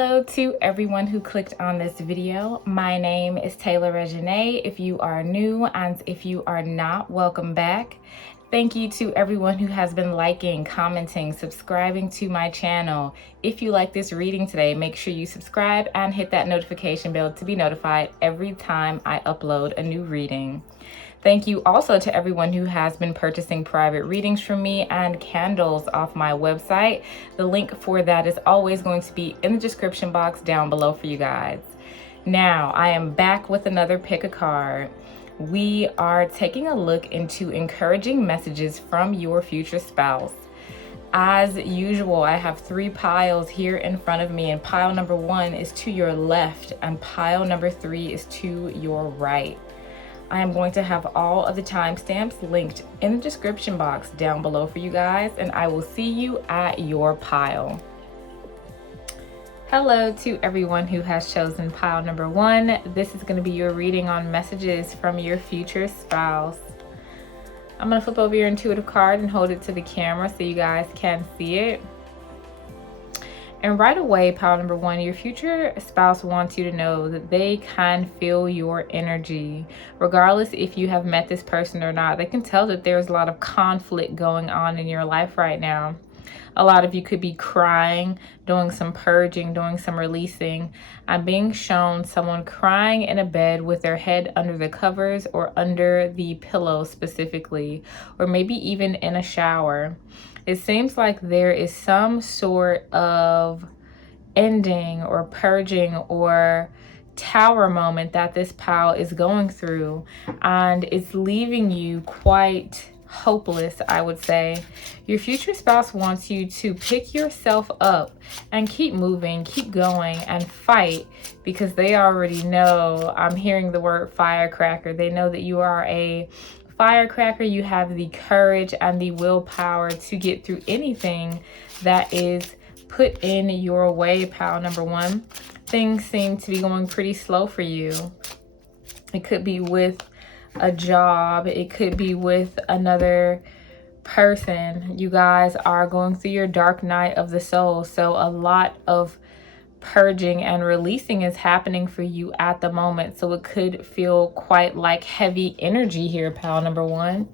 Hello to everyone who clicked on this video. My name is TayRB. If you are new and if you are not, welcome back. Thank you to everyone who has been liking, commenting, subscribing to my channel. If you like this reading today, make sure you subscribe and hit that notification bell to be notified every time I upload a new reading. Thank you also to everyone who has been purchasing private readings from me and candles off my website. The link for that is always going to be in the description box down below for you guys. Now, I am back with another pick a card. We are taking a look into encouraging messages from your future spouse. As usual, I have three piles here in front of me, and pile number 1 is to your left and pile number 3 is to your right. I am going to have all of the timestamps linked in the description box down below for you guys, and I will see you at your pile. Hello to everyone who has chosen pile number 1. This is going to be your reading on messages from your future spouse. I'm going to flip over your intuitive card and hold it to the camera so you guys can see it. And right away, pile number 1, your future spouse wants you to know that they can feel your energy. Regardless if you have met this person or not, they can tell that there's a lot of conflict going on in your life right now. A lot of you could be crying, doing some purging, doing some releasing. I'm being shown someone crying in a bed with their head under the covers or under the pillow specifically, or maybe even in a shower. It seems like there is some sort of ending or purging or tower moment that this pile is going through, and it's leaving you quite hopeless, I would say. Your future spouse wants you to pick yourself up and keep moving, keep going, and fight, because they already know, I'm hearing the word firecracker. They know that you are a firecracker. You have the courage and the willpower to get through anything that is put in your way, pile number 1. Things seem to be going pretty slow for you. It could be with a job. It could be with another person. You guys are going through your dark night of the soul. So a lot of purging and releasing is happening for you at the moment. So it could feel quite like heavy energy here, pile number 1.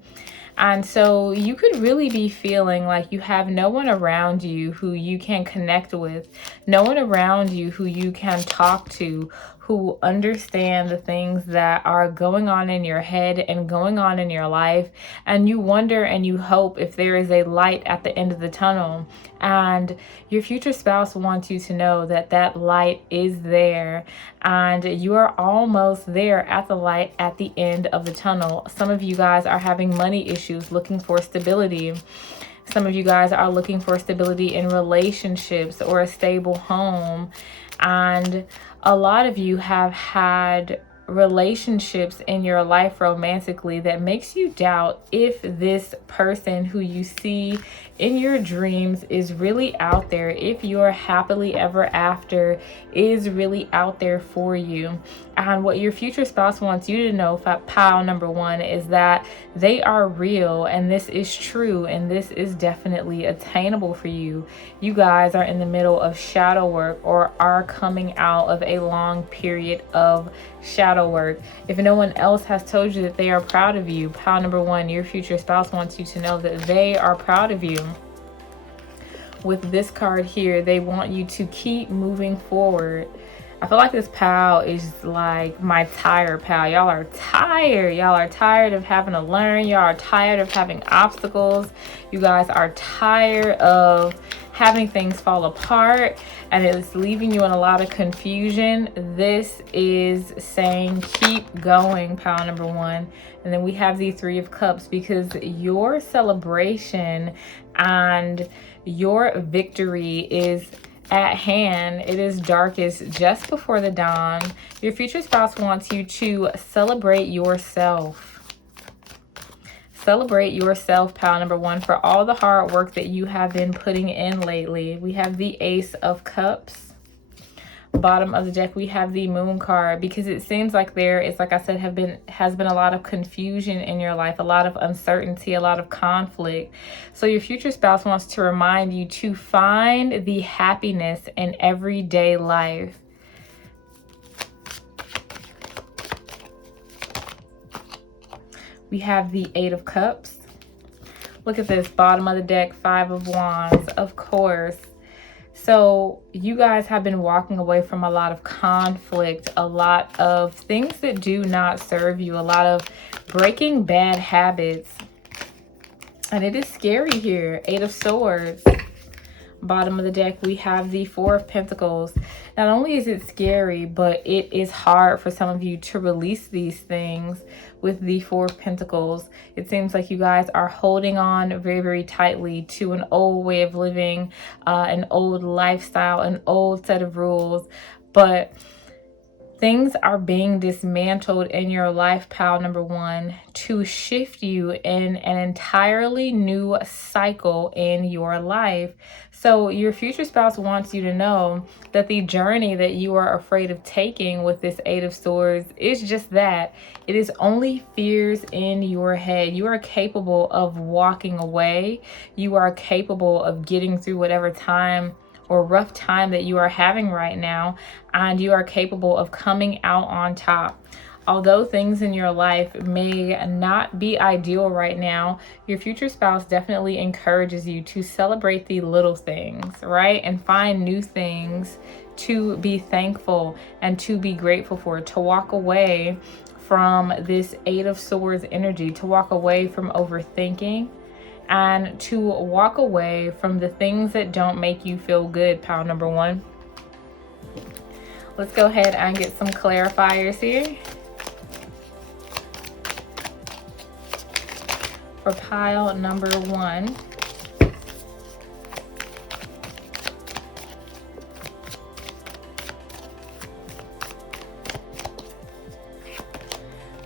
And so you could really be feeling like you have no one around you who you can connect with, no one around you who you can talk to, who understand the things that are going on in your head and going on in your life. And you wonder and you hope if there is a light at the end of the tunnel. And your future spouse wants you to know that that light is there, and you are almost there at the light at the end of the tunnel. Some of you guys are having money issues, looking for stability. Some of you guys are looking for stability in relationships or a stable home. And a lot of you have had relationships in your life romantically that makes you doubt if this person who you see in your dreams is really out there, if your happily ever after is really out there for you. And what your future spouse wants you to know, pile number 1, is that they are real, and this is true, and this is definitely attainable for you. You guys are in the middle of shadow work, or are coming out of a long period of shadow work. If no one else has told you that they are proud of you, pile number 1, your future spouse wants you to know that they are proud of you. With this card here, they want you to keep moving forward. I feel like this pile is like my tire pile. Y'all are tired. Y'all are tired of having to learn. Y'all are tired of having obstacles. You guys are tired of having things fall apart, and it's leaving you in a lot of confusion. This is saying keep going, pile number 1. And then we have the 3 of Cups, because your celebration and your victory is at hand. It is darkest just before the dawn. Your future spouse wants you to celebrate yourself. Celebrate yourself, pile number 1, for all the hard work that you have been putting in lately. We have the Ace of Cups. Bottom of the deck, we have the Moon card, because it seems like there is, like I said, has been a lot of confusion in your life, a lot of uncertainty, a lot of conflict. So your future spouse wants to remind you to find the happiness in everyday life. We have the Eight of Cups. Look at this, bottom of the deck, Five of Wands, of course. So you guys have been walking away from a lot of conflict, a lot of things that do not serve you, a lot of breaking bad habits. And it is scary here. Eight of Swords. Bottom of the deck, we have the Four of Pentacles. Not only is it scary, but it is hard for some of you to release these things with the Four of Pentacles. It seems like you guys are holding on very, very tightly to an old way of living, an old lifestyle, an old set of rules. But things are being dismantled in your life, pile number one, to shift you in an entirely new cycle in your life. So your future spouse wants you to know that the journey that you are afraid of taking with this Eight of Swords is just that. It is only fears in your head. You are capable of walking away. You are capable of getting through whatever time or rough time that you are having right now, and you are capable of coming out on top. Although things in your life may not be ideal right now, your future spouse definitely encourages you to celebrate the little things, right? And find new things to be thankful and to be grateful for, to walk away from this Eight of Swords energy, to walk away from overthinking, and to walk away from the things that don't make you feel good, pile number one. Let's go ahead and get some clarifiers here. For pile number one,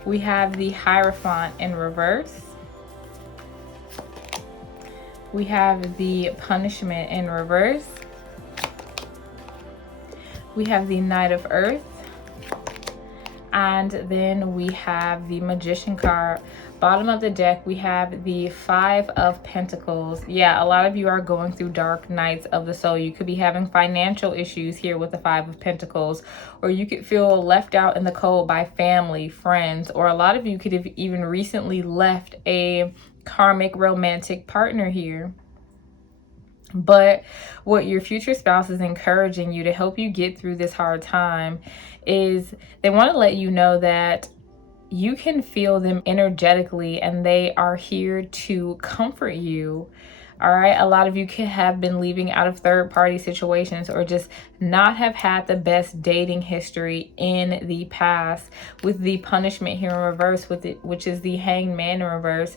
we have the Hierophant in reverse. We have the Punishment in reverse. We have the Knight of Earth. And then we have the Magician card. Bottom of the deck, we have the Five of Pentacles. Yeah, a lot of you are going through dark nights of the soul. You could be having financial issues here with the Five of Pentacles, or you could feel left out in the cold by family, friends, or a lot of you could have even recently left a karmic romantic partner here. But what your future spouse is encouraging you to help you get through this hard time is they want to let you know that you can feel them energetically and they are here to comfort you. All right. A lot of you could have been leaving out of third-party situations or just not have had the best dating history in the past. With the Punishment here in reverse, which is the Hanged Man in reverse,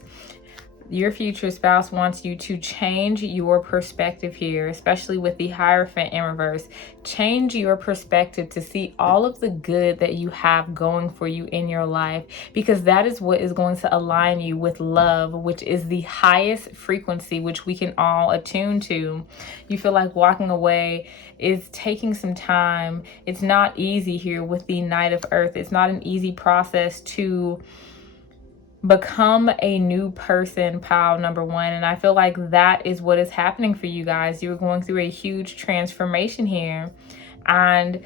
your future spouse wants you to change your perspective here, especially with the Hierophant in reverse. Change your perspective to see all of the good that you have going for you in your life, because that is what is going to align you with love, which is the highest frequency which we can all attune to. You feel like walking away is taking some time. It's not easy here with the Knight of Earth. It's not an easy process to become a new person, pile number one. And I feel like that is what is happening for you guys. You're going through a huge transformation here, and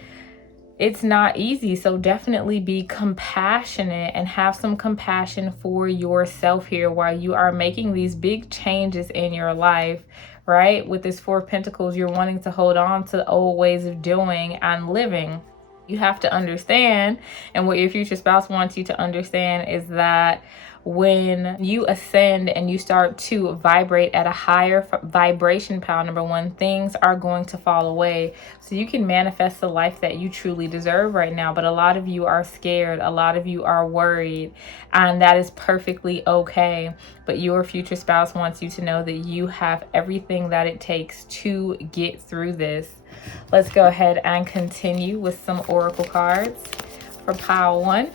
it's not easy. So definitely be compassionate and have some compassion for yourself here while you are making these big changes in your life, right? With this Four of Pentacles, you're wanting to hold on to the old ways of doing and living. You have to understand, and what your future spouse wants you to understand, is that when you ascend and you start to vibrate at a higher vibration, pile number one, things are going to fall away. So you can manifest the life that you truly deserve right now. But a lot of you are scared. A lot of you are worried, and that is perfectly okay. But your future spouse wants you to know that you have everything that it takes to get through this. Let's go ahead and continue with some oracle cards for pile one.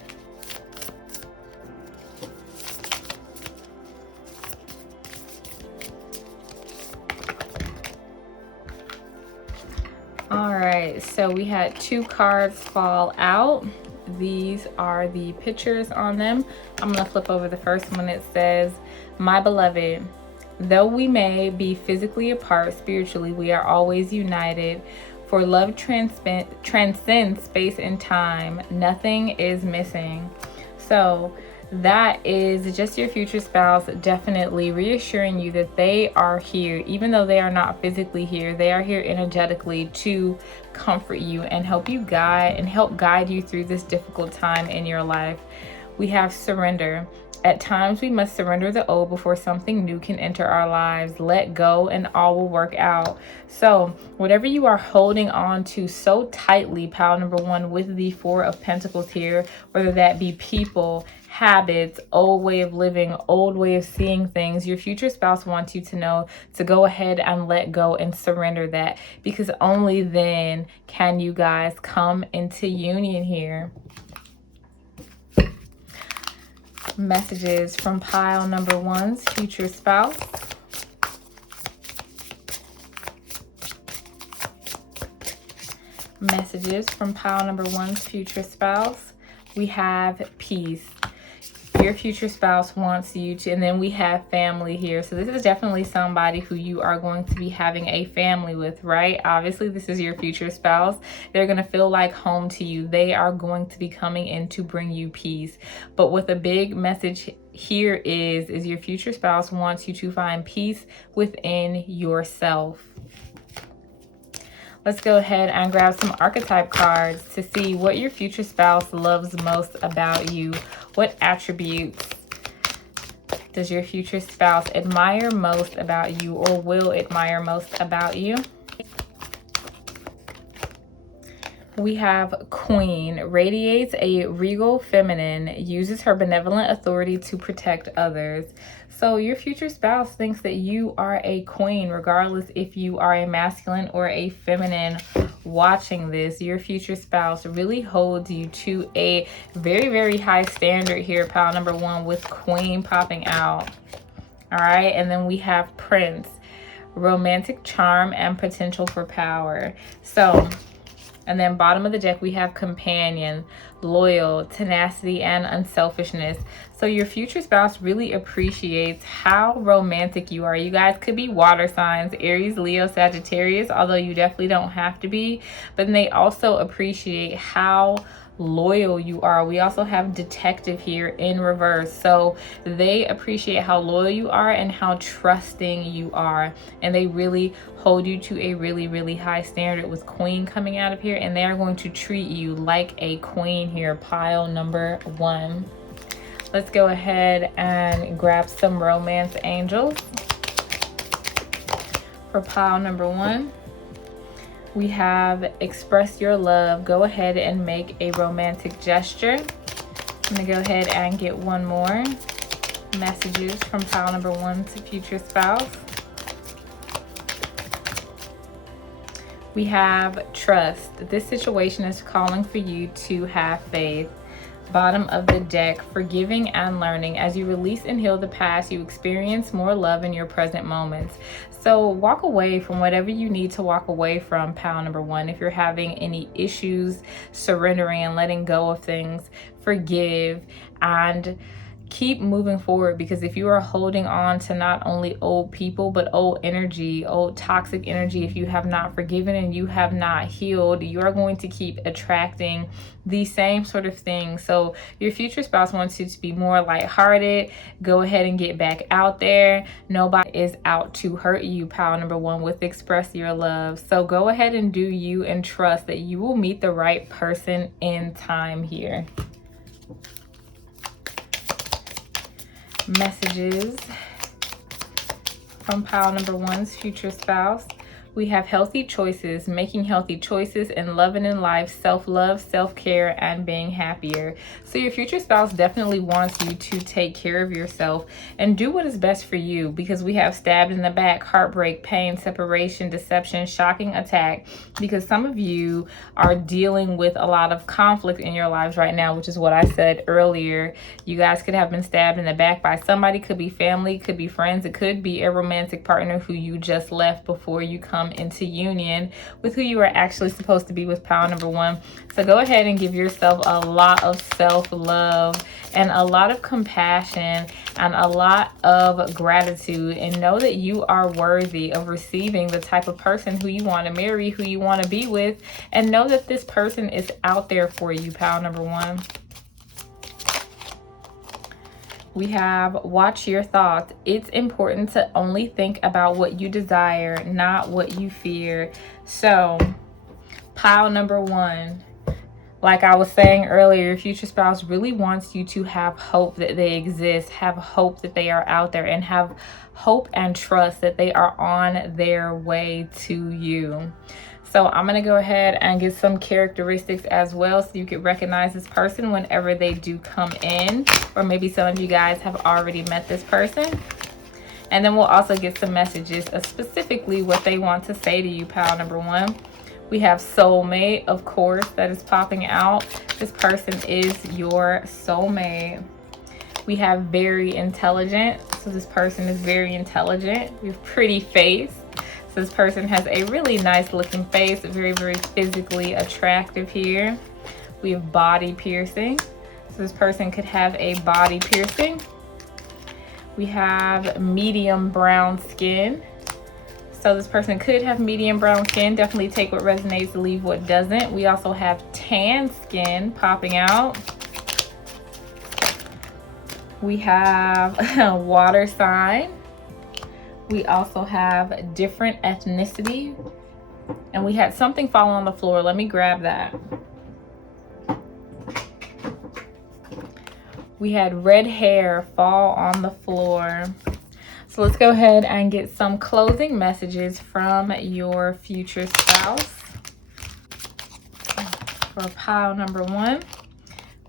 All right. right, so we had 2 cards fall out. These are the pictures on them. I'm going to flip over the first one. It says, "My beloved, though we may be physically apart, spiritually we are always united. For love transcends space and time. Nothing is missing." So that is just your future spouse definitely reassuring you that they are here. Even though they are not physically here, they are here energetically to comfort you and help guide you through this difficult time in your life. We have surrender. At times we must surrender the old before something new can enter our lives. Let go and all will work out. So whatever you are holding on to so tightly, pile number 1, with the 4 of Pentacles here, whether that be people, habits, old way of living, old way of seeing things, your future spouse wants you to know to go ahead and let go and surrender that, because only then can you guys come into union here. Messages from pile number 1's future spouse. Messages from pile number 1's future spouse. We have peace. Your future spouse wants you to, and then we have family here. So this is definitely somebody who you are going to be having a family with, right? Obviously, this is your future spouse. They're going to feel like home to you. They are going to be coming in to bring you peace. But what the big message here is your future spouse wants you to find peace within yourself. Let's go ahead and grab some archetype cards to see what your future spouse loves most about you. What attributes does your future spouse admire most about you, or will admire most about you? We have Queen. Radiates a regal feminine, uses her benevolent authority to protect others. So your future spouse thinks that you are a queen, regardless if you are a masculine or a feminine watching this. Your future spouse really holds you to a very, very high standard here, pile number 1, with Queen popping out. All right, and then we have Prince. Romantic charm and potential for power. So, and then bottom of the deck, we have Companion, loyal, tenacity, and unselfishness. So your future spouse really appreciates how romantic you are. You guys could be water signs, Aries, Leo, Sagittarius, although you definitely don't have to be. But they also appreciate how loyal you are. We also have Detective here in reverse. So they appreciate how loyal you are and how trusting you are. And they really hold you to a really, really high standard with Queen coming out of here. And they are going to treat you like a queen here, pile number 1. Let's go ahead and grab some romance angels for pile number 1. We have express your love. Go ahead and make a romantic gesture. I'm gonna go ahead and get one more. Messages from pile number 1 to future spouse. We have trust. This situation is calling for you to have faith. Bottom of the deck, forgiving and learning. As you release and heal the past, you experience more love in your present moments. So walk away from whatever you need to walk away from, pile number 1. If you're having any issues surrendering and letting go of things, forgive and keep moving forward, because if you are holding on to not only old people but old energy, old toxic energy, if you have not forgiven and you have not healed, you are going to keep attracting the same sort of thing. So your future spouse wants you to be more lighthearted. Go ahead and get back out there. Nobody is out to hurt you, pile number 1, with express your love. So go ahead and do you and trust that you will meet the right person in time here. Messages from pile number 1's future spouse. We have healthy choices, making healthy choices in love and in life, self-love, self-care, and being happier. So your future spouse definitely wants you to take care of yourself and do what is best for you, because we have stabbed in the back, heartbreak, pain, separation, deception, shocking attack, because some of you are dealing with a lot of conflict in your lives right now, which is what I said earlier. You guys could have been stabbed in the back by somebody. Could be family, could be friends, it could be a romantic partner who you just left before you come come into union with who you are actually supposed to be with pile number one. So go ahead and give yourself a lot of self-love and a lot of compassion and a lot of gratitude, and know that you are worthy of receiving the type of person who you want to marry, who you want to be with, and know that this person is out there for you, pile number one. We have watch your thoughts. It's important to only think about what you desire, not what you fear. So pile number one, like I was saying earlier, your future spouse really wants you to have hope that they exist, have hope that they are out there, and have hope and trust that they are on their way to you. So I'm going to go ahead and get some characteristics as well so you can recognize this person whenever they do come in, or maybe some of you guys have already met this person. And then we'll also get some messages of specifically what they want to say to you, pile number one. We have soulmate, of course, that is popping out. This person is your soulmate. We have very intelligent. So this person is very intelligent. We have pretty face. So this person has a really nice looking face, very, very physically attractive here. We have body piercing. So this person could have a body piercing. We have medium brown skin. So this person could have medium brown skin. Definitely take what resonates, leave what doesn't. We also have tan skin popping out. We have a water sign. We also have different ethnicity. And we had something fall on the floor. Let me grab that. We had red hair fall on the floor. So let's go ahead and get some closing messages from your future spouse. For pile number one,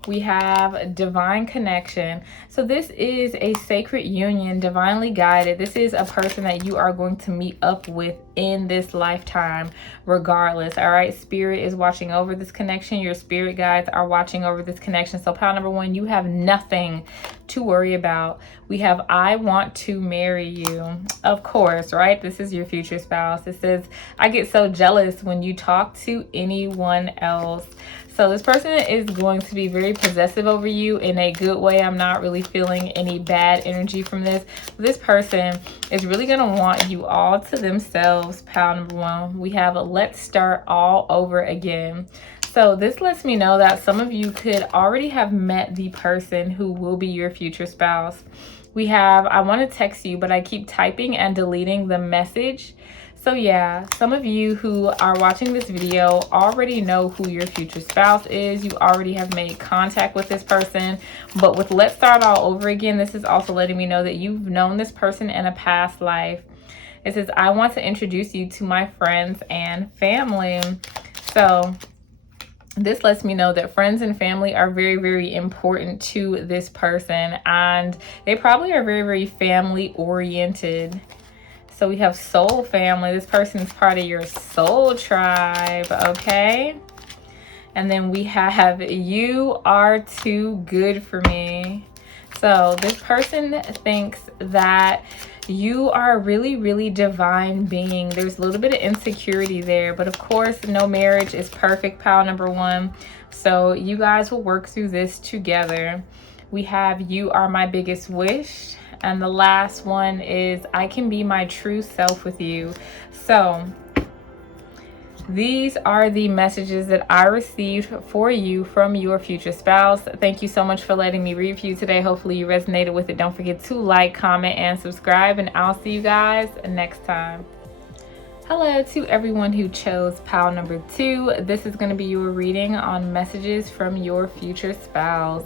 we have divine connection. So this is a sacred union, divinely guided. This is a person that you are going to meet up with in this lifetime, regardless. All right, spirit is watching over this connection. Your spirit guides are watching over this connection. So pile number one, you have nothing to worry about. We have I want to marry you. Of course, right? This is your future spouse. It says, I get so jealous when you talk to anyone else. So this person is going to be very possessive over you in a good way. I'm not really feeling any bad energy from this. This person is really going to want you all to themselves, pile number one. We have a let's start all over again. So this lets me know that some of you could already have met the person who will be your future spouse. We have, I want to text you, but I keep typing and deleting the message. So yeah, some of you who are watching this video already know who your future spouse is. You already have made contact with this person. But with let's start all over again, this is also letting me know that you've known this person in a past life. It says, I want to introduce you to my friends and family. So this lets me know that friends and family are very, very important to this person. And they probably are very, very family oriented. So we have soul family. This person is part of your soul tribe, okay? And then we have you are too good for me. So this person thinks that you are a really, really divine being. There's a little bit of insecurity there, but of course, no marriage is perfect, pile number one. So you guys will work through this together. We have you are my biggest wish. And the last one is I can be my true self with you. So these are the messages that I received for you from your future spouse. Thank you so much for letting me read for you today. Hopefully you resonated with it. Don't forget to like, comment, and subscribe. And I'll see you guys next time. Hello to everyone who chose pile number two. This is going to be your reading on messages from your future spouse.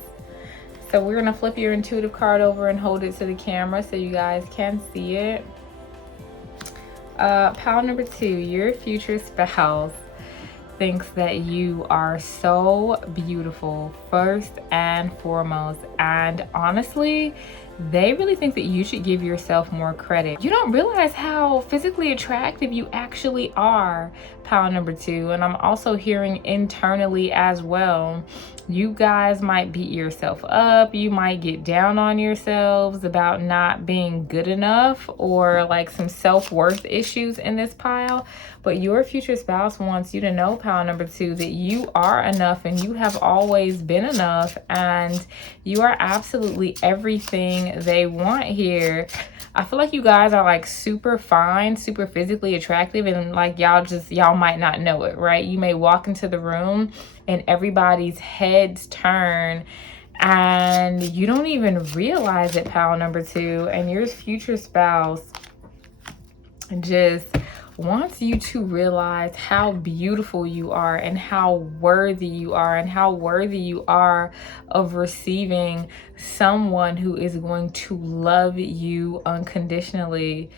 So we're going to flip your intuitive card over and hold it to the camera so you guys can see it. Pile number two, your future spouse thinks that you are so beautiful, first and foremost. And honestly, they really think that you should give yourself more credit. You don't realize how physically attractive you actually are, pile number two. And I'm also hearing internally as well. You guys might beat yourself up. You might get down on yourselves about not being good enough, or like some self-worth issues in this pile. But your future spouse wants you to know, pile number 2, that you are enough and you have always been enough, and you are absolutely everything they want here. I feel like you guys are like super fine, super physically attractive, and like y'all might not know it, right? You may walk into the room and everybody's heads turn and you don't even realize it, pile number 2. And your future spouse just wants you to realize how beautiful you are and how worthy you are, and how worthy you are of receiving someone who is going to love you unconditionally.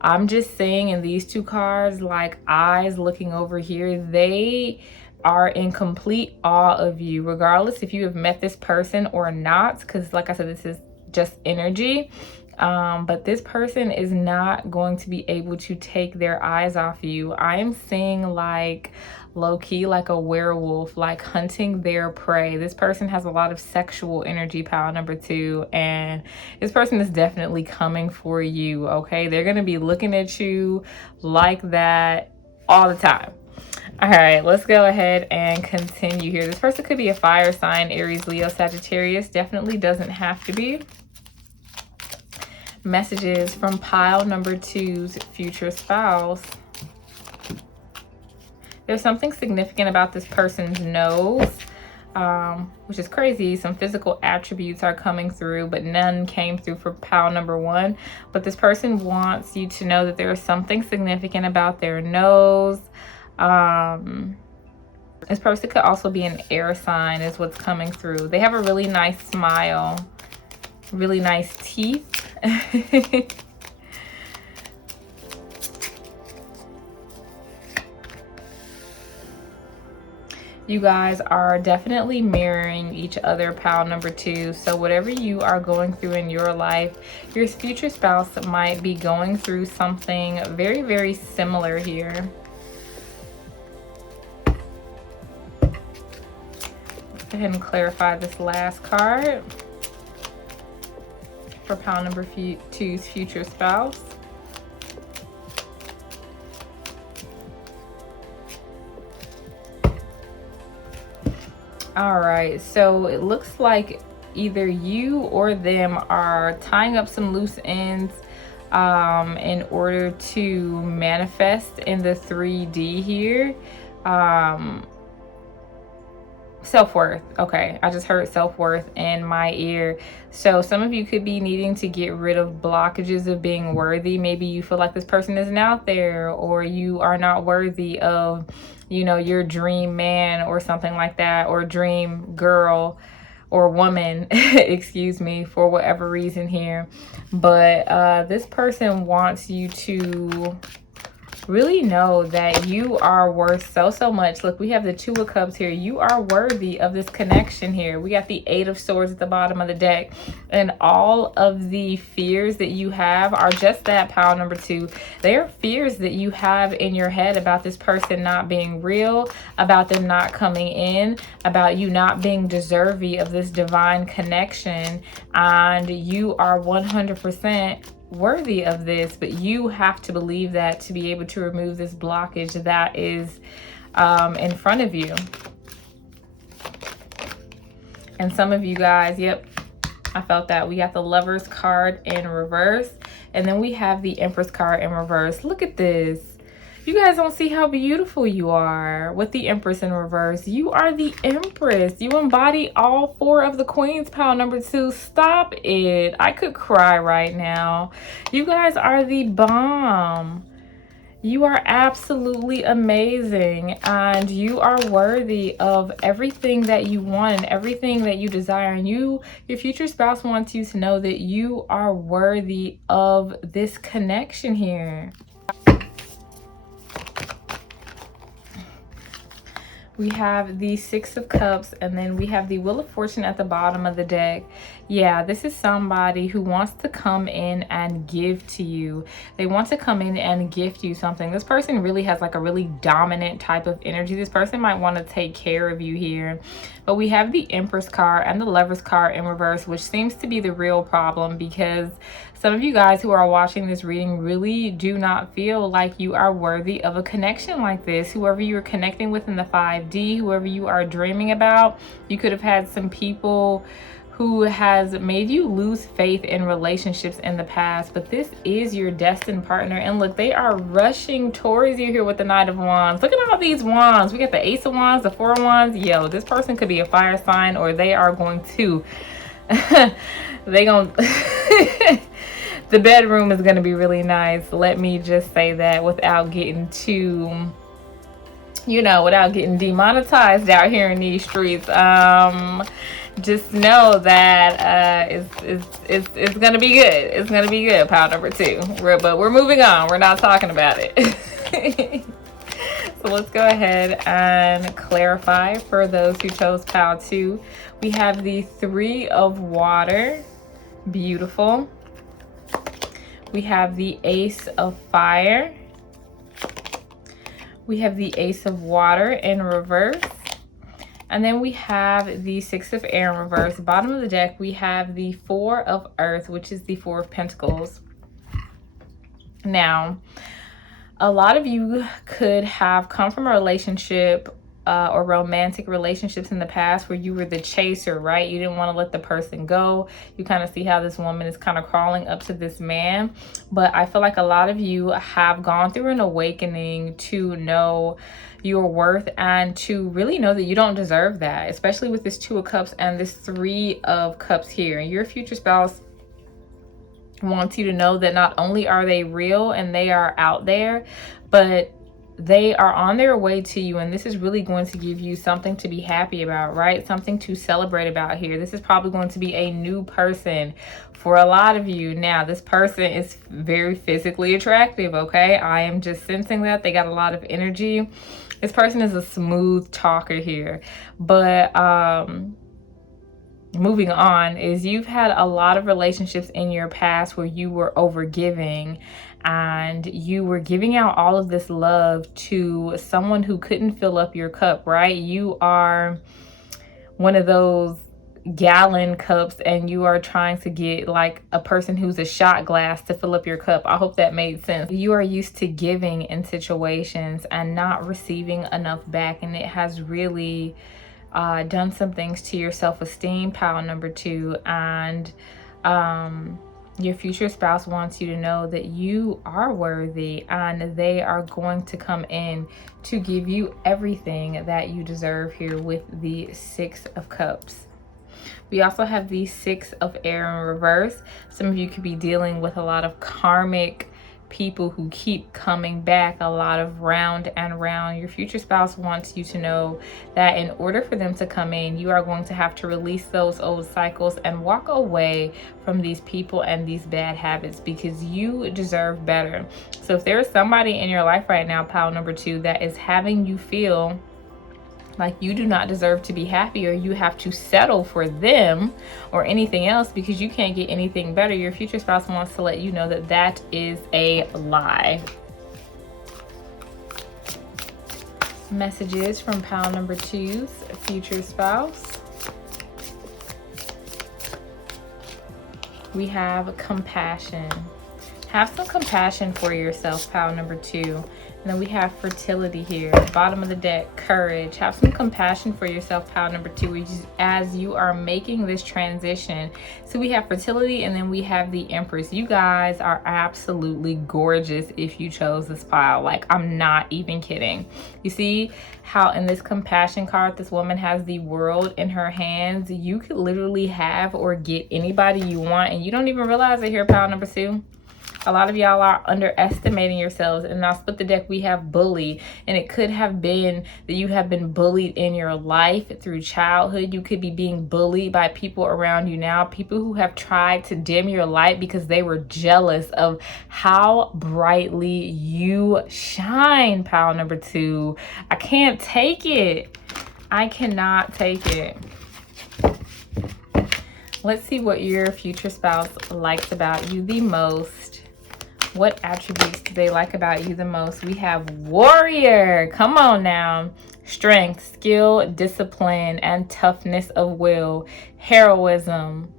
I'm just saying, in these 2 cards, like eyes looking over here, they are in complete awe of you, regardless if you have met this person or not, because like I said, this is just energy. But this person is not going to be able to take their eyes off you. I'm seeing like low-key like a werewolf, like hunting their prey. This person has a lot of sexual energy, pile number 2, and this person is definitely coming for you, okay? They're gonna be looking at you like that all the time. All right, let's go ahead and continue here. This person could be a fire sign, Aries, Leo, Sagittarius. Definitely doesn't have to be. Messages from pile number 2's future spouse. There's something significant about this person's nose, which is crazy. Some physical attributes are coming through, but none came through for pile number 1. But this person wants you to know that there is something significant about their nose. This person could also be an air sign, is what's coming through. They have a really nice smile, really nice teeth. You guys are definitely mirroring each other, pile number 2. So whatever you are going through in your life, your future spouse might be going through something very, very similar here. Let's go ahead and clarify this last card for pile number 2's future spouse. All right, so it looks like either you or them are tying up some loose ends in order to manifest in the 3D here. Self-worth. Okay, I just heard self-worth in my ear. So some of you could be needing to get rid of blockages of being worthy. Maybe you feel like this person isn't out there, or you are not worthy of, you know, your dream man or something like that, or dream girl or woman, excuse me, for whatever reason here. But this person wants you to really know that you are worth so much. Look, we have the 2 of Cups here. You are worthy of this connection here. We got the 8 of Swords at the bottom of the deck, and all of the fears that you have are just that, pile number 2. They are fears that you have in your head about this person not being real, about them not coming in, about you not being deserving of this divine connection, and you are 100% worthy of this, but you have to believe that to be able to remove this blockage that is in front of you. And some of you guys, yep, I felt that. We got the Lovers card in reverse, and then we have the Empress card in reverse. Look at this. You guys don't see how beautiful you are with the Empress in reverse. You are the Empress. You embody all 4 of the Queens, pile number 2. Stop it. I could cry right now. You guys are the bomb. You are absolutely amazing, and you are worthy of everything that you want and everything that you desire. And your future spouse wants you to know that you are worthy of this connection here. We have the 6 of Cups, and then we have the Wheel of Fortune at the bottom of the deck. Yeah, this is somebody who wants to come in and give to you. They want to come in and gift you something. This person really has like a really dominant type of energy. This person might want to take care of you here. But we have the Empress card and the Lovers card in reverse, which seems to be the real problem, because some of you guys who are watching this reading really do not feel like you are worthy of a connection like this. Whoever you are connecting with in the 5D, whoever you are dreaming about, you could have had some people who has made you lose faith in relationships in the past, but this is your destined partner. And look, they are rushing towards you here with the Knight of Wands. Look at all these wands. We got the Ace of Wands, the Four of Wands. Yo, this person could be a fire sign, or they are going to they gonna the bedroom is gonna be really nice. Let me just say that without getting too, you know, without getting demonetized out here in these streets. Just know that it's gonna be good. It's gonna be good, pile number 2. But we're moving on. We're not talking about it. So let's go ahead and clarify for those who chose pile 2. We have the 3 of Water. Beautiful. We have the Ace of Fire. We have the Ace of Water in reverse. And then we have the 6 of Air in reverse. Bottom of the deck, we have the 4 of Earth, which is the 4 of Pentacles. Now, a lot of you could have come from a relationship or romantic relationships in the past where you were the chaser, right? You didn't want to let the person go. You kind of see how this woman is kind of crawling up to this man. But I feel like a lot of you have gone through an awakening to know your worth and to really know that you don't deserve that, especially with this 2 of Cups and this 3 of Cups here. Your future spouse wants you to know that not only are they real and they are out there, but they are on their way to you, and this is really going to give you something to be happy about, right? Something to celebrate about here. This is probably going to be a new person for a lot of you. Now, this person is very physically attractive, okay? I am just sensing that. They got a lot of energy. This person is a smooth talker here. But moving on is you've had a lot of relationships in your past where you were overgiving and you were giving out all of this love to someone who couldn't fill up your cup, right? You are one of those gallon cups and you are trying to get like a person who's a shot glass to fill up your cup. I hope that made sense. You are used to giving in situations and not receiving enough back, and it has really done some things to your self-esteem, pile number 2. And your future spouse wants you to know that you are worthy, and they are going to come in to give you everything that you deserve here with the 6 of Cups. We also have the 6 of Air in reverse. Some of you could be dealing with a lot of karmic people who keep coming back, a lot of round and round. Your future spouse wants you to know that in order for them to come in, you are going to have to release those old cycles and walk away from these people and these bad habits, because you deserve better. So if there is somebody in your life right now, pile number 2, that is having you feel like you do not deserve to be happy, or you have to settle for them or anything else because you can't get anything better, your future spouse wants to let you know that that is a lie. Messages from pile number 2's future spouse. We have compassion. Have some compassion for yourself, pile number 2. And then we have fertility here. Bottom of the deck, courage. Have some compassion for yourself, pile number 2, as you are making this transition. So we have fertility, and then we have the Empress. You guys are absolutely gorgeous if you chose this pile. Like, I'm not even kidding. You see how in this compassion card, this woman has the world in her hands. You could literally have or get anybody you want, and you don't even realize it here, pile number 2. A lot of y'all are underestimating yourselves. And now split the deck, we have bully. And it could have been that you have been bullied in your life through childhood. You could be being bullied by people around you now. People who have tried to dim your light because they were jealous of how brightly you shine, pile number 2. I can't take it. I cannot take it. Let's see what your future spouse likes about you the most. What attributes do they like about you the most? We have warrior. Come on now. Strength, skill, discipline, and toughness of will. Heroism.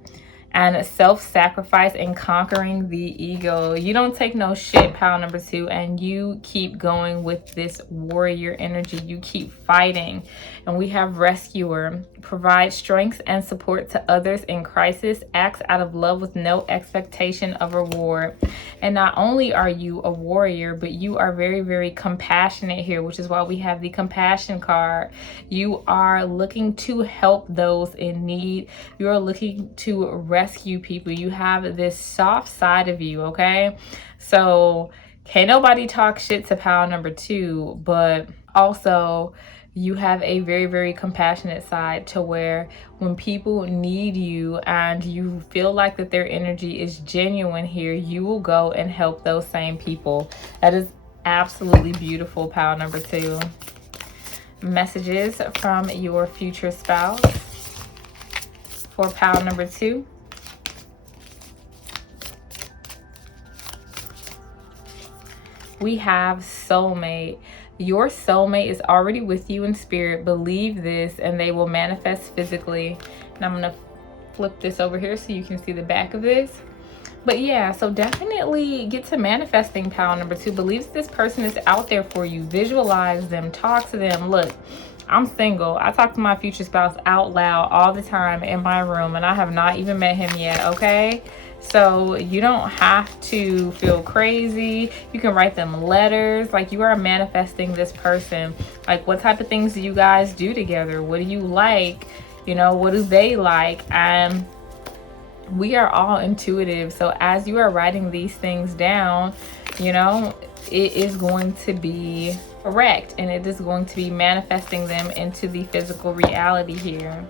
And self-sacrifice and conquering the ego. You don't take no shit, pile number 2, and you keep going with this warrior energy. You keep fighting. And we have rescuer. Provide strength and support to others in crisis. Acts out of love with no expectation of reward. And not only are you a warrior, but you are very, very compassionate here, which is why we have the compassion card. You are looking to help those in need. You are looking to rescue people. You have this soft side of you, okay? So can't nobody talk shit to pile number 2, but also you have a very, very compassionate side to where when people need you and you feel like that their energy is genuine here, you will go and help those same people. That is absolutely beautiful, pile number 2. Messages from your future spouse for pile number 2. We have soulmate. Your soulmate is already with you in spirit. Believe this and they will manifest physically. And I'm going to flip this over here so you can see the back of this. But yeah, so definitely get to manifesting, pile number 2. Believe this person is out there for you. Visualize them. Talk to them. Look, I'm single. I talk to my future spouse out loud all the time in my room, and I have not even met him yet, okay? So you don't have to feel crazy. You can write them letters. Like, you are manifesting this person. Like, what type of things do you guys do together? What do you like? You know, what do they like? And we are all intuitive. So as you are writing these things down, you know, it is going to be correct, and it is going to be manifesting them into the physical reality here.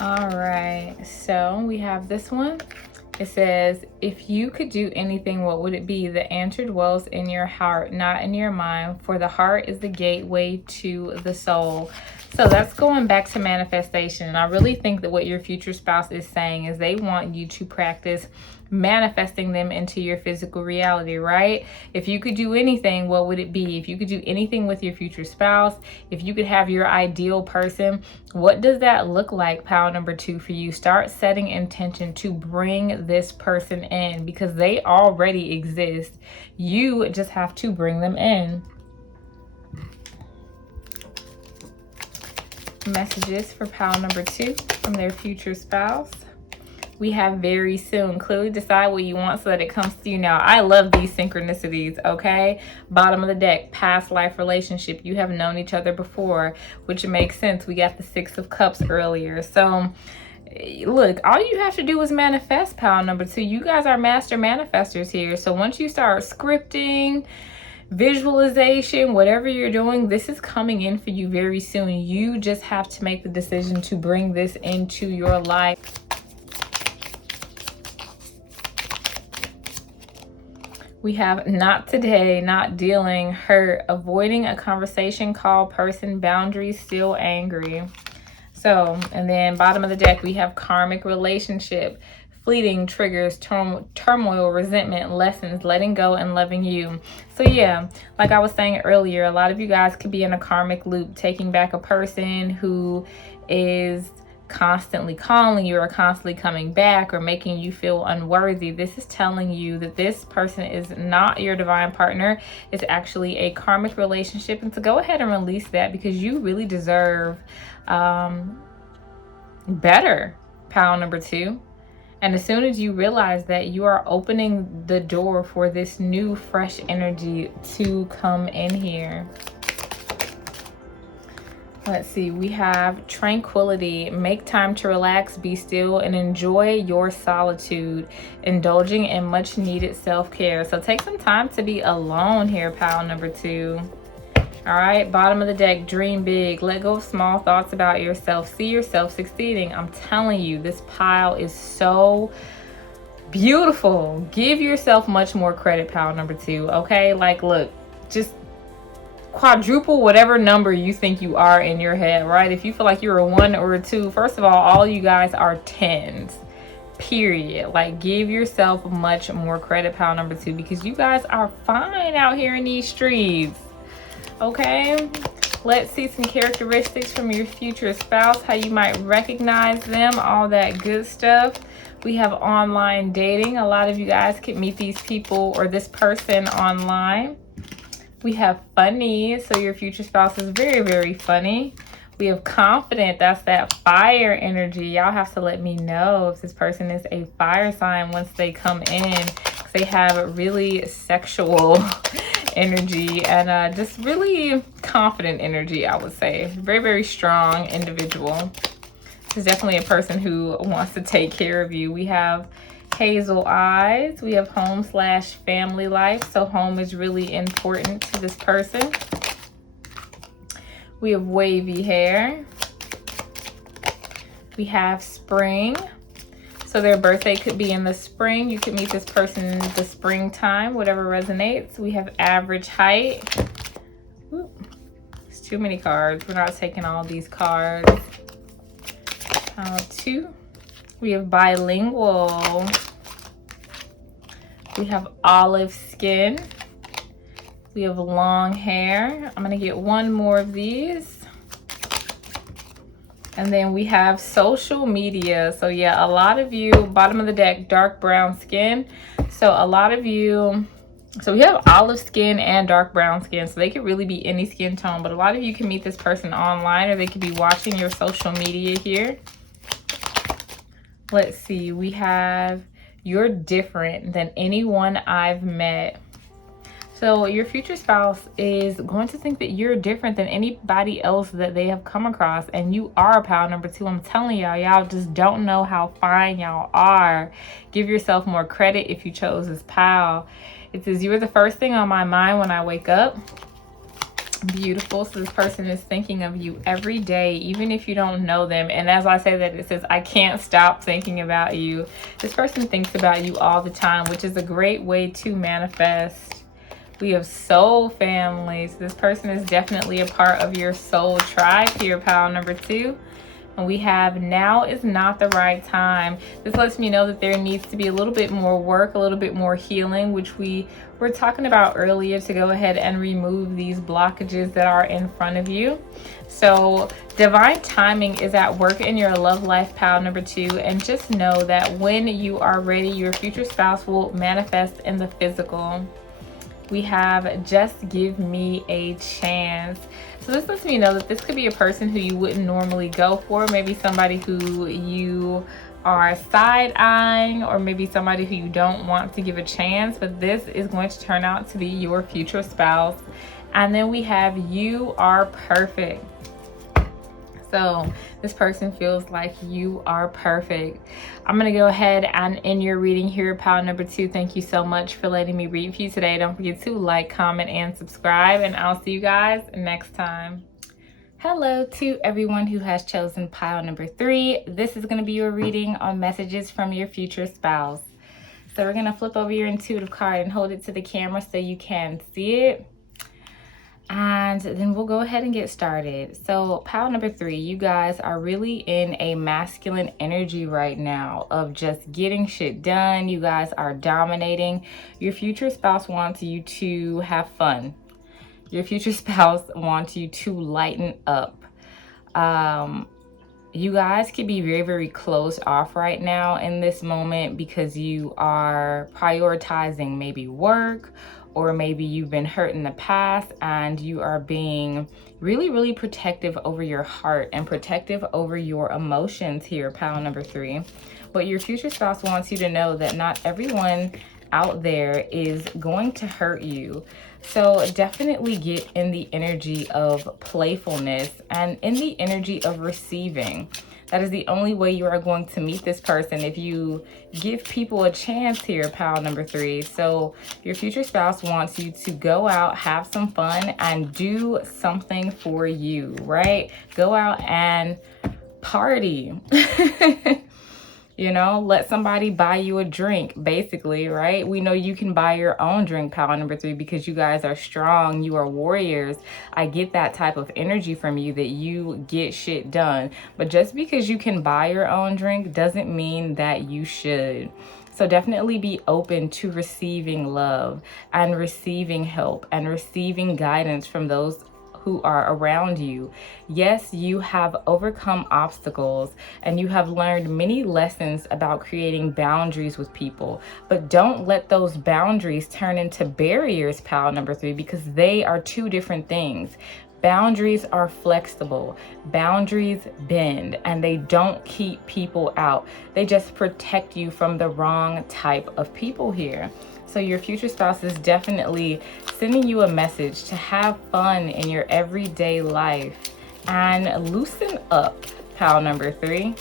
All right, so we have this one. It says, if you could do anything, what would it be? The answer dwells in your heart, not in your mind, for the heart is the gateway to the soul. So that's going back to manifestation. And I really think that what your future spouse is saying is they want you to practice manifesting them into your physical reality, right? If you could do anything, what would it be? If you could do anything with your future spouse, if you could have your ideal person, what does that look like, pile number 2, for you? Start setting intention to bring this person in, because they already exist. You just have to bring them in. Messages for pile number 2 from their future spouse. We have very soon. Clearly decide what you want so that it comes to you now. I love these synchronicities, okay? Bottom of the deck, past life relationship. You have known each other before, which makes sense. We got the 6 of Cups earlier. So look, all you have to do is manifest, pile number 2. You guys are master manifestors here. So once you start scripting, visualization, whatever you're doing, this is coming in for you very soon. You just have to make the decision to bring this into your life. We have not today, not dealing, hurt, avoiding a conversation, call, person, boundaries, still angry. So, and then bottom of the deck, we have karmic relationship, fleeting, triggers, turmoil, resentment, lessons, letting go, and loving you. So yeah, like I was saying earlier, a lot of you guys could be in a karmic loop, taking back a person who is constantly calling you or constantly coming back or making you feel unworthy. This is telling you that this person is not your divine partner. It's actually a karmic relationship, and to go ahead and release that, because you really deserve better, pile number 2. And as soon as you realize that, you are opening the door for this new fresh energy to come in here. Let's see, we have tranquility. Make time to relax, be still, and enjoy your solitude, indulging in much needed self-care. So take some time to be alone here, pile number 2. All right, bottom of the deck, dream big. Let go of small thoughts about yourself. See yourself succeeding. I'm telling you, this pile is so Beautiful. Give yourself much more credit, pile number 2. Okay, like, look, just quadruple whatever number you think you are in your head, right? If you feel like you're a 1 or a 2, first of all you guys are 10s, period. Like, give yourself much more credit, pile number 2, because you guys are fine out here in these streets. Okay, let's see some characteristics from your future spouse, how you might recognize them, all that good stuff. We have online dating. A lot of you guys could meet these people or this person online. We have funny, so your future spouse is very, very funny. We have confident, that's that fire energy. Y'all have to let me know if this person is a fire sign once they come in, because they have really sexual energy and just really confident energy, I would say. Very, very strong individual. This is definitely a person who wants to take care of you. We have hazel eyes. We have home/family life. So home is really important to this person. We have wavy hair. We have spring. So their birthday could be in the spring. You could meet this person in the springtime, whatever resonates. We have average height. Ooh, it's too many cards. We're not taking all these cards. 2. We have bilingual. We have olive skin. We have long hair. I'm gonna get one more of these. And then we have social media. So yeah, a lot of you, bottom of the deck, dark brown skin. So a lot of you, so we have olive skin and dark brown skin. So they could really be any skin tone, but a lot of you can meet this person online, or they could be watching your social media here. Let's see, we have, you're different than anyone I've met. So your future spouse is going to think that you're different than anybody else that they have come across, and you are pile number 2. I'm telling y'all, y'all just don't know how fine y'all are. Give yourself more credit if you chose this pile. It says, you are the first thing on my mind when I wake up. Beautiful. So this person is thinking of you every day, even if you don't know them. And as I say that, it says, I can't stop thinking about you. This person thinks about you all the time, which is a great way to manifest. We have soul family. So this person is definitely a part of your soul tribe here, pile number 2. And we have, now is not the right time. This lets me know that there needs to be a little bit more work, a little bit more healing, which we were talking about earlier, to go ahead and remove these blockages that are in front of you. So divine timing is at work in your love life, pile number 2. And just know that when you are ready, your future spouse will manifest in the physical. We have just give me a chance. So this lets me know that this could be a person who you wouldn't normally go for. Maybe somebody who you are side-eyeing, or maybe somebody who you don't want to give a chance, but this is going to turn out to be your future spouse. And then we have, you are perfect. So this person feels like you are perfect. I'm going to go ahead and end your reading here, pile number 2. Thank you so much for letting me read for you today. Don't forget to like, comment, and subscribe, and I'll see you guys next time. Hello to everyone who has chosen pile number 3. This is going to be your reading on messages from your future spouse. So we're going to flip over your intuitive card and hold it to the camera so you can see it. And then we'll go ahead and get started. So pile number 3, you guys are really in a masculine energy right now of just getting shit done. You guys are dominating. Your future spouse wants you to have fun. Your future spouse wants you to lighten up. You guys could be very, very closed off right now in this moment, because you are prioritizing maybe work, or maybe you've been hurt in the past and you are being really, really protective over your heart and protective over your emotions here, pile number 3. But your future spouse wants you to know that not everyone out there is going to hurt you. So definitely get in the energy of playfulness and in the energy of receiving. That is the only way you are going to meet this person, if you give people a chance here, pile number 3. So your future spouse wants you to go out, have some fun, and do something for you, right? Go out and party. You know, let somebody buy you a drink, basically, right? We know you can buy your own drink, pile number 3, because you guys are strong. You are warriors. I get that type of energy from you, that you get shit done. But just because you can buy your own drink doesn't mean that you should. So definitely be open to receiving love and receiving help and receiving guidance from those who are around you. Yes, you have overcome obstacles and you have learned many lessons about creating boundaries with people, but don't let those boundaries turn into barriers, pal number 3, because they are two different things. Boundaries are flexible, boundaries bend, and they don't keep people out. They just protect you from the wrong type of people here. So your future spouse is definitely sending you a message to have fun in your everyday life and loosen up, pal number 3.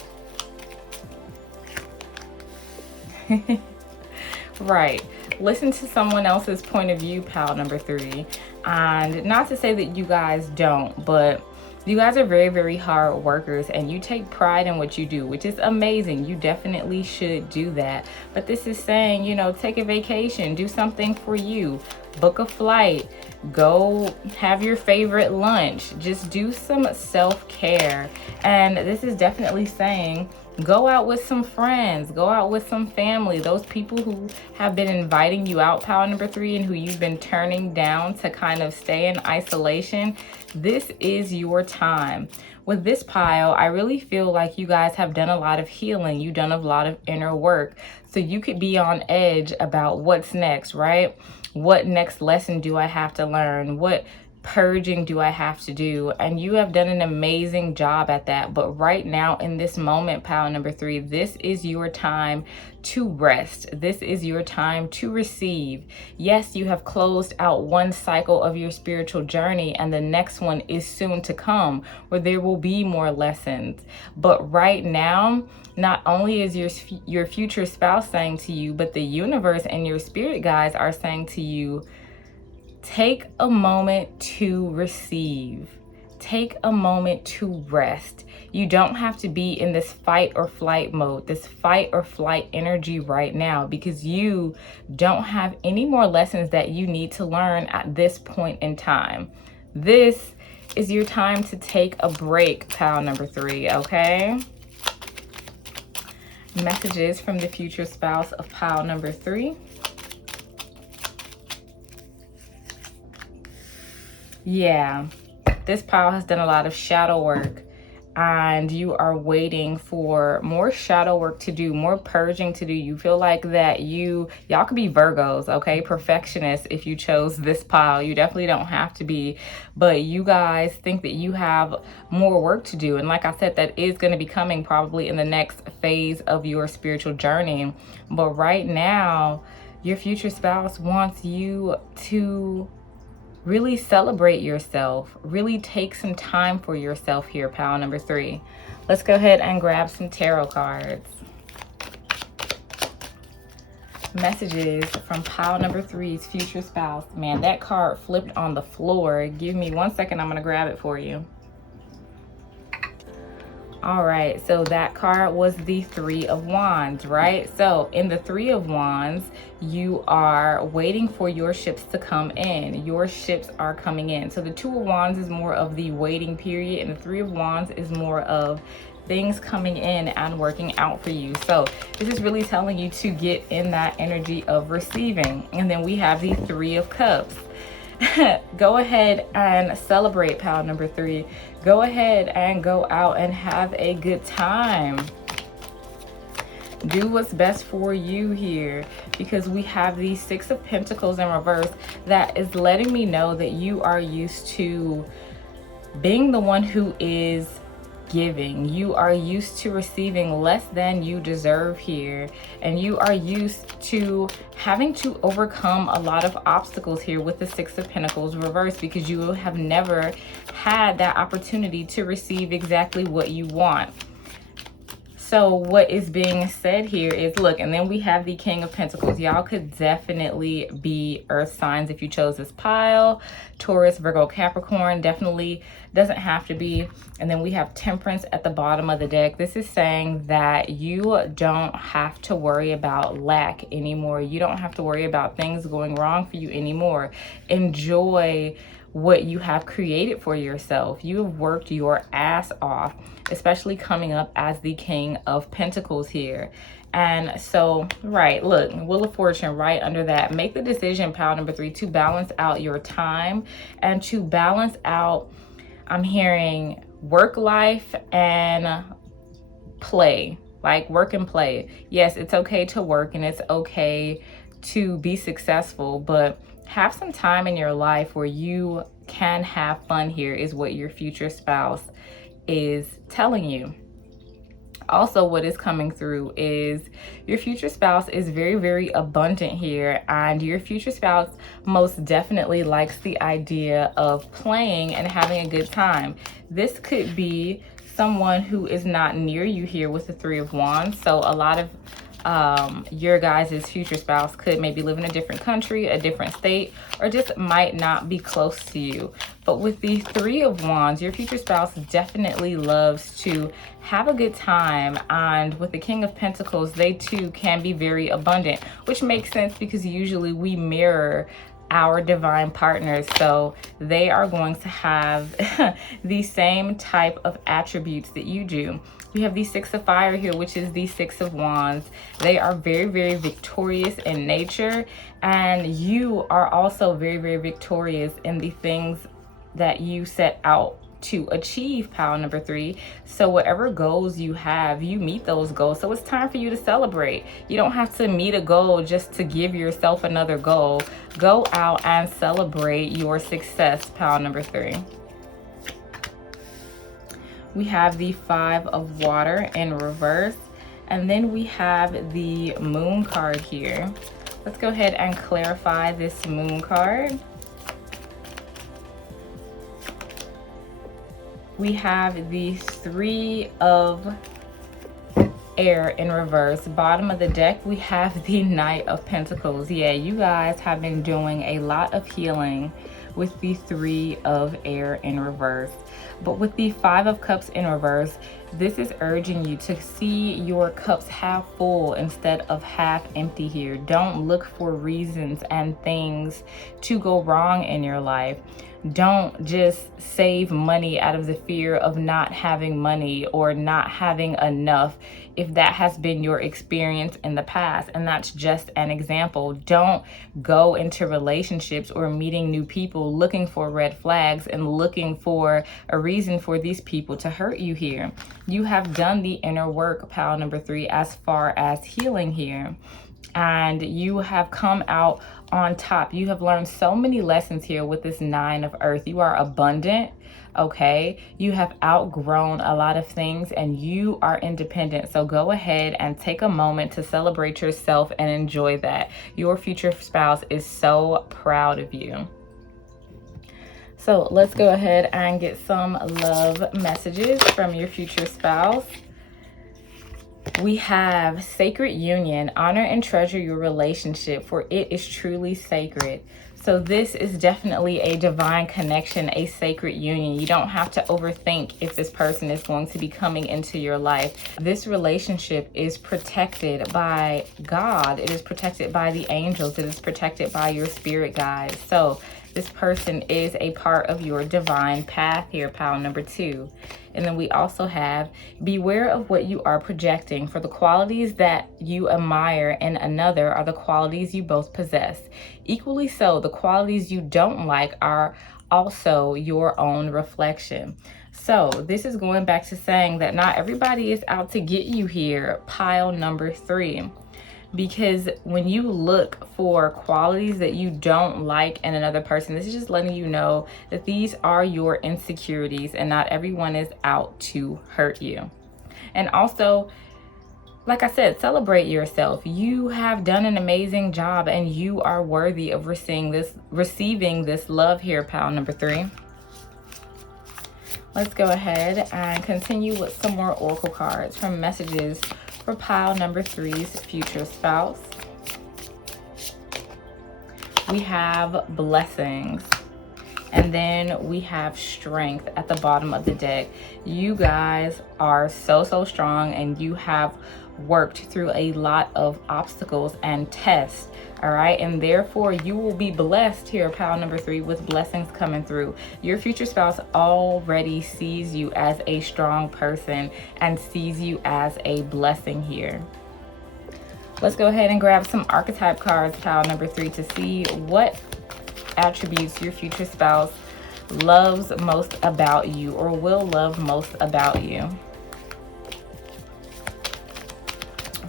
Right. Listen to someone else's point of view, pal number 3. And not to say that you guys don't, but you guys are very, very hard workers and you take pride in what you do, which is amazing. You definitely should do that. But this is saying, you know, take a vacation, do something for you, book a flight, go have your favorite lunch, just do some self-care. And this is definitely saying, go out with some friends, go out with some family, those people who have been inviting you out, pile number 3, and who you've been turning down to kind of stay in isolation. This is your time. With this pile, I really feel like you guys have done a lot of healing. You've done a lot of inner work. So you could be on edge about what's next, right? What next lesson do I have to learn? What purging do I have to do? And you have done an amazing job at that. But right now in this moment, pile number 3, this is your time to rest. This is your time to receive. Yes, you have closed out one cycle of your spiritual journey and the next one is soon to come, where there will be more lessons. But right now, not only is your future spouse saying to you, but the universe and your spirit guides are saying to you, take a moment to receive. Take a moment to rest. You don't have to be in this fight or flight mode, this fight or flight energy right now, because you don't have any more lessons that you need to learn at this point in time. This is your time to take a break, pile number 3, okay? Messages from the future spouse of pile number 3. Yeah, this pile has done a lot of shadow work and you are waiting for more shadow work to do, more purging to do. You feel like that y'all could be Virgos, okay? Perfectionists if you chose this pile. You definitely don't have to be, but you guys think that you have more work to do. And like I said, that is going to be coming probably in the next phase of your spiritual journey. But right now, your future spouse wants you to really celebrate yourself. Really take some time for yourself here, pile number 3. Let's go ahead and grab some tarot cards. Messages from pile number 3's future spouse. Man, that card flipped on the floor. Give me 1 second. I'm going to grab it for you. All right, so that card was the 3 of Wands, right? So in the 3 of Wands, you are waiting for your ships to come in. Your ships are coming in. So the 2 of Wands is more of the waiting period, and the 3 of Wands is more of things coming in and working out for you. So this is really telling you to get in that energy of receiving. And then we have the 3 of Cups. Go ahead and celebrate, pile number 3. Go ahead and go out and have a good time. Do what's best for you here, because we have the 6 of Pentacles in reverse. That is letting me know that you are used to being the one who is giving. You are used to receiving less than you deserve here, and you are used to having to overcome a lot of obstacles here with the 6 of Pentacles reverse, because you have never had that opportunity to receive exactly what you want. So what is being said here is, look, and then we have the King of Pentacles. Y'all could definitely be earth signs if you chose this pile. Taurus, Virgo, Capricorn, definitely doesn't have to be. And then we have Temperance at the bottom of the deck. This is saying that you don't have to worry about lack anymore. You don't have to worry about things going wrong for you anymore. Enjoy what you have created for yourself. You have worked your ass off, especially coming up as the King of Pentacles here. And so, right, look, Wheel of Fortune right under that. Make the decision, pile number 3, to balance out your time and to balance out, I'm hearing, work life and play, like work and play. Yes, it's okay to work and it's okay to be successful, but have some time in your life where you can have fun here is what your future spouse is telling you. Also, what is coming through is your future spouse is very, very abundant here, and your future spouse most definitely likes the idea of playing and having a good time. This could be someone who is not near you here with the 3 of Wands. So a lot of your guys' future spouse could maybe live in a different country, a different state, or just might not be close to you. But with the 3 of Wands, your future spouse definitely loves to have a good time. And with the King of Pentacles, they too can be very abundant, which makes sense because usually we mirror our divine partners, so they are going to have the same type of attributes that you do. We have the 6 of Fire here, which is the 6 of Wands. They are very, very victorious in nature, and you are also very, very victorious in the things that you set out to achieve, pile number 3. So whatever goals you have, you meet those goals. So it's time for you to celebrate. You don't have to meet a goal just to give yourself another goal. Go out and celebrate your success, pile number 3. We have the 5 of Water in reverse, and then we have the Moon card here. Let's go ahead and clarify this Moon card. We have the 3 of Air in reverse. Bottom of the deck, we have the Knight of Pentacles. Yeah, you guys have been doing a lot of healing with the 3 of Air in reverse. But with the 5 of Cups in reverse, this is urging you to see your cups half full instead of half empty here. Don't look for reasons and things to go wrong in your life. Don't just save money out of the fear of not having money or not having enough if that has been your experience in the past. And that's just an example. Don't go into relationships or meeting new people looking for red flags and looking for a reason for these people to hurt you here. You have done the inner work, pile number 3, as far as healing here. And you have come out on top. You have learned so many lessons here with this 9 of Earth. You are abundant, okay? You have outgrown a lot of things and you are independent. So go ahead and take a moment to celebrate yourself and enjoy that. Your future spouse is so proud of you. So let's go ahead and get some love messages from your future spouse. We have sacred union. Honor and treasure your relationship, for it is truly sacred. So this is definitely a divine connection, a sacred union. You don't have to overthink if this person is going to be coming into your life. This relationship is protected by God. It is protected by the angels. It is protected by your spirit guides. So this person is a part of your divine path here, pile number 2. And then we also have, beware of what you are projecting, for the qualities that you admire in another are the qualities you both possess. Equally so, the qualities you don't like are also your own reflection. So this is going back to saying that not everybody is out to get you here, pile number 3. Because when you look for qualities that you don't like in another person, this is just letting you know that these are your insecurities and not everyone is out to hurt you. And also, like I said, celebrate yourself. You have done an amazing job and you are worthy of receiving this love here, pile number 3. Let's go ahead and continue with some more oracle cards from messages for pile number 3's future spouse. We have blessings. And then we have strength at the bottom of the deck. You guys are so strong, and you have worked through a lot of obstacles and tests, all right? And therefore you will be blessed here, pile number 3, with blessings coming through. Your future spouse already sees you as a strong person and sees you as a blessing here. Let's go ahead and grab some archetype cards, pile number 3, to see what attributes your future spouse loves most about you, or will love most about you.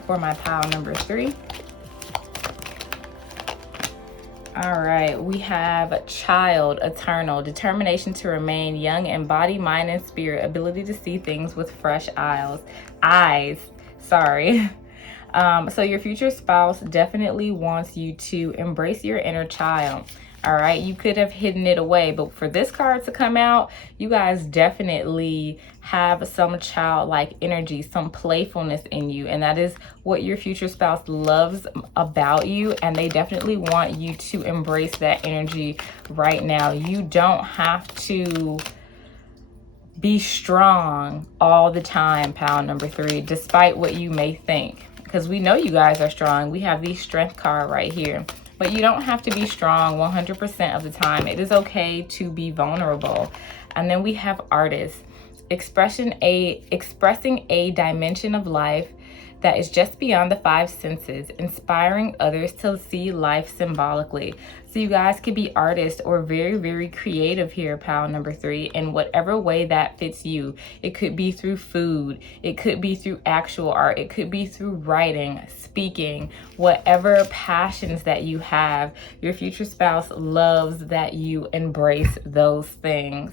For my pile number 3. All right, we have child, eternal, determination to remain young in body, mind, and spirit, ability to see things with fresh eyes. So your future spouse definitely wants you to embrace your inner child. All right, you could have hidden it away, but for this card to come out, you guys definitely have some childlike energy, some playfulness in you, and that is what your future spouse loves about you, and they definitely want you to embrace that energy right now. You don't have to be strong all the time, pile number 3, despite what you may think, because we know you guys are strong. We have the strength card right here. But you don't have to be strong 100% of the time. It is okay to be vulnerable. And then we have artists, expressing a dimension of life that is just beyond the 5 senses, inspiring others to see life symbolically. So you guys could be artists or very creative here, pile number 3, in whatever way that fits you. It could be through food, it could be through actual art, it could be through writing, speaking, whatever passions that you have. Your future spouse loves that you embrace those things.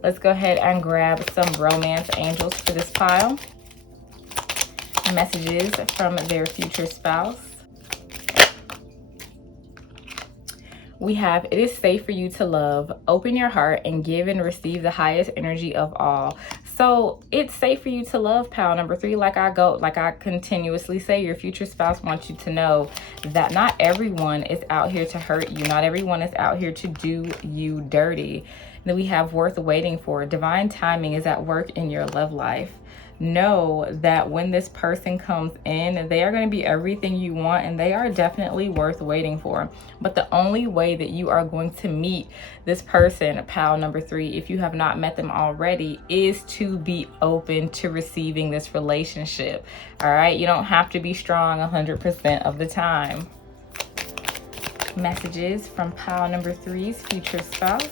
Let's go ahead and grab some romance angels for this pile. Messages from their future spouse. We have, it is safe for you to love. Open your heart and give and receive the highest energy of all. So it's safe for you to love, pile number 3. Like I continuously say, your future spouse wants you to know that not everyone is out here to hurt you. Not everyone is out here to do you dirty. Then we have worth waiting for. Divine timing is at work in your love life. Know that when this person comes in, they are going to be everything you want, and they are definitely worth waiting for. But the only way that you are going to meet this person, pile number 3, if you have not met them already, is to be open to receiving this relationship. All right, you don't have to be strong 100% of the time. Messages from pile number 3's future spouse.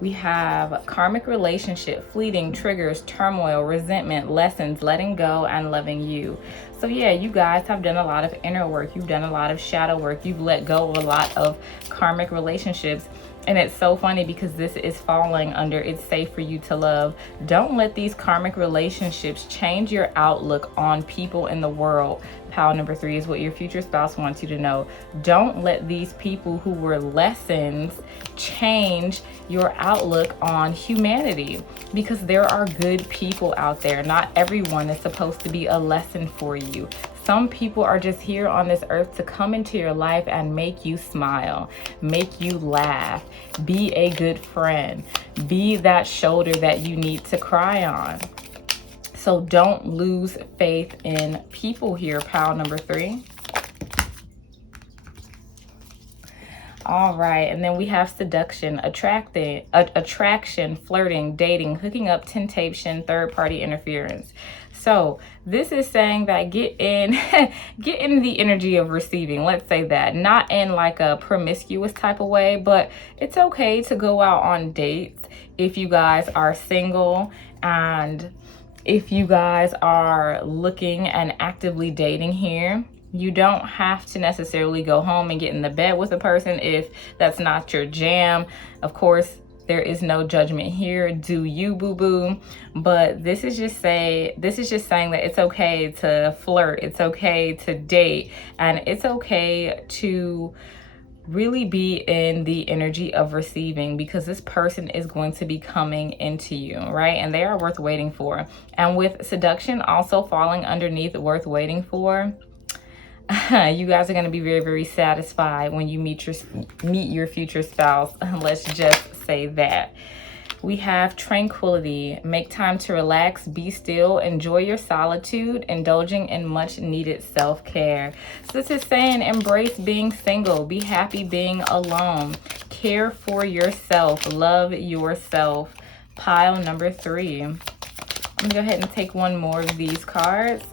We have karmic relationship, fleeting, triggers, turmoil, resentment, lessons, letting go, and loving you. So yeah, you guys have done a lot of inner work. You've done a lot of shadow work. You've let go of a lot of karmic relationships. And it's so funny because this is falling under it's safe for you to love. Don't let these karmic relationships change your outlook on people in the world. Pile number 3 is what your future spouse wants you to know. Don't let these people who were lessons change your outlook on humanity, because there are good people out there. Not everyone is supposed to be a lesson for you. Some people are just here on this earth to come into your life and make you smile, make you laugh, be a good friend, be that shoulder that you need to cry on. So don't lose faith in people here, pile number 3. All right, and then we have seduction, attraction, flirting, dating, hooking up, temptation, third-party interference. So this is saying that get in the energy of receiving. Let's say that, not in like a promiscuous type of way, but it's okay to go out on dates if you guys are single, and if you guys are looking and actively dating here. You don't have to necessarily go home and get in the bed with a person if that's not your jam. Of course, there is no judgment here. Do you, boo-boo? But this is just saying that it's okay to flirt. It's okay to date. And it's okay to really be in the energy of receiving, because this person is going to be coming into you, right? And they are worth waiting for. And with seduction also falling underneath worth waiting for, you guys are going to be very, very satisfied when you meet your future spouse. Let's just say that. We have tranquility. Make time to relax, be still, enjoy your solitude, indulging in much needed self-care. So this is saying embrace being single, be happy being alone, care for yourself, love yourself. Pile number 3. I'm gonna go ahead and take one more of these cards.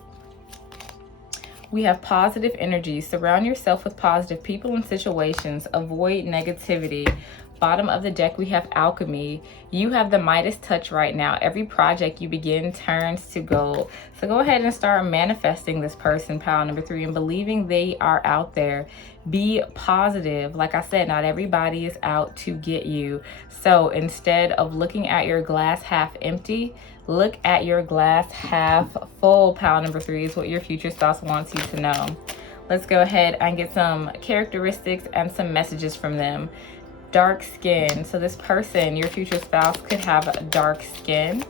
We have positive energy. Surround yourself with positive people and situations. Avoid negativity. Bottom of the deck, we have alchemy. You have the Midas touch right now. Every project you begin turns to gold. So go ahead and start manifesting this person, pile number 3, and believing they are out there. Be positive. Like I said, not everybody is out to get you. So instead of looking at your glass half empty, look at your glass half full. Pile number 3 is what your future spouse wants you to know. Let's go ahead and get some characteristics and some messages from them. Dark skin. So this person, your future spouse, could have dark skin.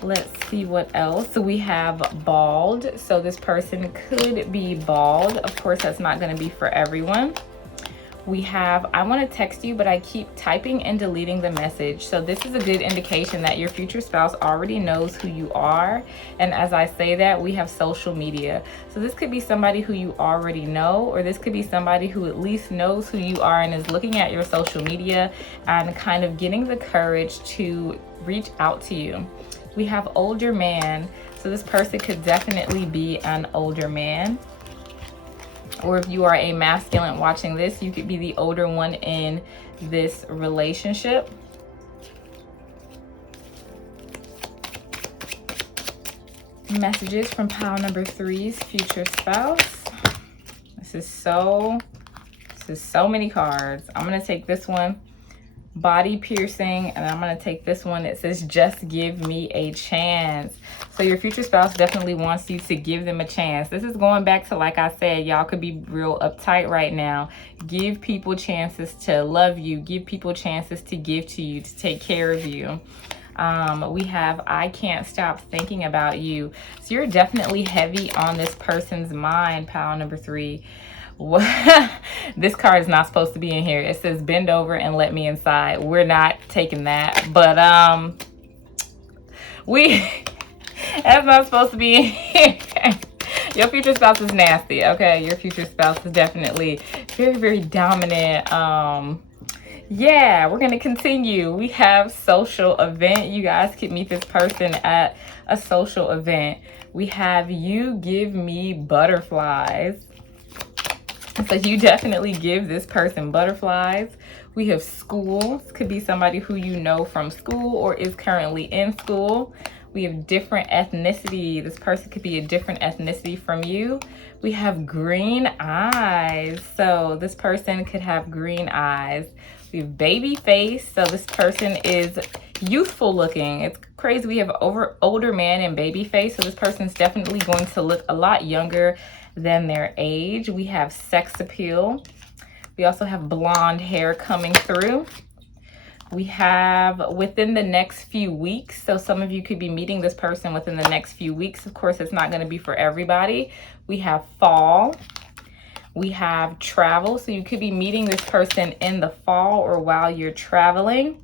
Let's see what else. So we have bald. So this person could be bald. Of course, that's not going to be for everyone. We have, I want to text you, but I keep typing and deleting the message. So this is a good indication that your future spouse already knows who you are. And as I say that, we have social media. So this could be somebody who you already know, or this could be somebody who at least knows who you are and is looking at your social media and kind of getting the courage to reach out to you. We have older man. So this person could definitely be an older man. Or if you are a masculine watching this, you could be the older one in this relationship. Messages from pile number 3's future spouse. This is so many cards. I'm going to take this one, body piercing, and I'm going to take this one that says just give me a chance. So your future spouse definitely wants you to give them a chance. This is going back to, like I said, y'all could be real uptight right now. Give people chances to love you. Give people chances to give to you, to take care of you. We have I can't stop thinking about you. So you're definitely heavy on this person's mind, pile number 3. This card is not supposed to be in here. It says bend over and let me inside. We're not taking that, but that's not supposed to be in here. Your future spouse is nasty, okay? Your future spouse is definitely very, very dominant. Yeah, we're gonna continue. We have social event. You guys could meet this person at a social event. We have you give me butterflies. So you definitely give this person butterflies. We have school. This could be somebody who you know from school or is currently in school. We have different ethnicity. This person could be a different ethnicity from you. We have green eyes. So this person could have green eyes. We have baby face. So this person is youthful looking. It's crazy. We have older man and baby face. So this person's definitely going to look a lot younger than their age. We have sex appeal. We also have blonde hair coming through. We have within the next few weeks. So some of you could be meeting this person within the next few weeks. Of course, it's not going to be for everybody. We have fall. We have travel. So you could be meeting this person in the fall or while you're traveling.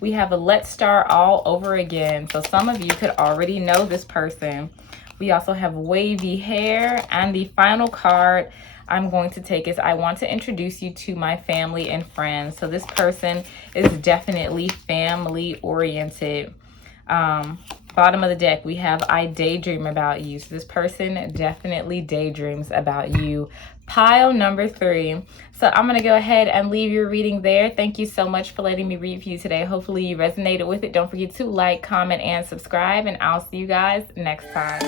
We have a let's start all over again. So some of you could already know this person. We also have wavy hair. And the final card I'm going to take is I want to introduce you to my family and friends. So this person is definitely family oriented. Bottom of the deck, we have I daydream about you. So this person definitely daydreams about you. Pile number 3. So I'm going to go ahead and leave your reading there. Thank you so much for letting me read for you today. Hopefully you resonated with it. Don't forget to like, comment, and subscribe, and I'll see you guys next time.